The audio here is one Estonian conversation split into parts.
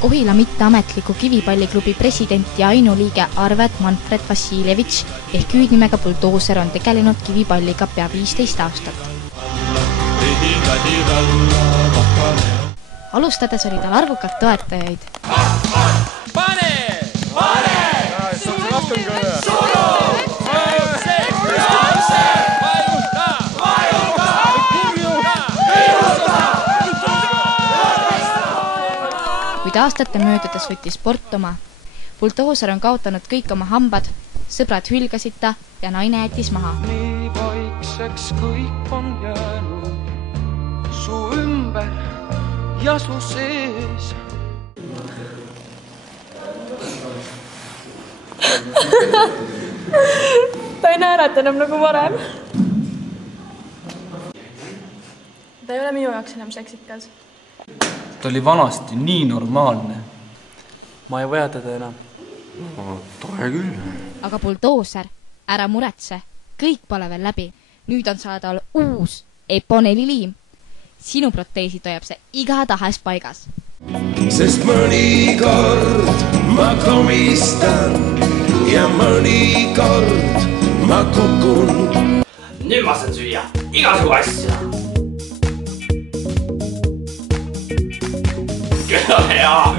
Kohila mitteametliku kivipalliklubi president ja ainuliige Arvet Manfred Vassiljevitš ehk hüüdnimega Buldooser on tegelenud kivipalliga pea 15 aastat. Alustades oli tal arvukalt toetajaid. Pane! Kuid aastate möödudes võttis sport oma. Buldooser on kaotanud kõik oma hambad, sõbrad hülgasid ta ja naine jättis maha. Nii vaikseks kõik on jäänud su ümber ja su sees. Ta ei naerata enam nagu varem. Ta ei ole minu jaoks enam seksikas. Ta oli vanasti nii normaalne. Ma ei vaja teda enam. Tore küll. Aga Buldooser, ära muretse, kõik pole veel läbi. Nüüd on saada uus Eponeli liim. Sinu proteesid hoiab see igatahes paigas. Sest mõnikord ma komistan ja mõnikord ma kukun. Nüüd ma saan süüa igasugu asja. Hea!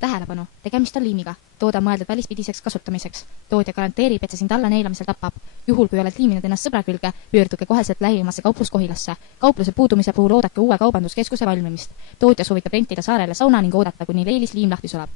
Tähelepanu, tegemist on liimiga. Toode on mõeldud välispidiseks kasutamiseks. Toodja garanteerib, et see sind alla neelamisel tapab. Juhul, kui oled liiminud ennast sõbra külge, pöörduge koheselt lähimasse kaupluskohilasse. Kaupluse puudumise puhul oodake uue kaubanduskeskuse valmimist. Toodja soovitab rentida saarele sauna ning oodata, kuni leelis liim lahti sulab.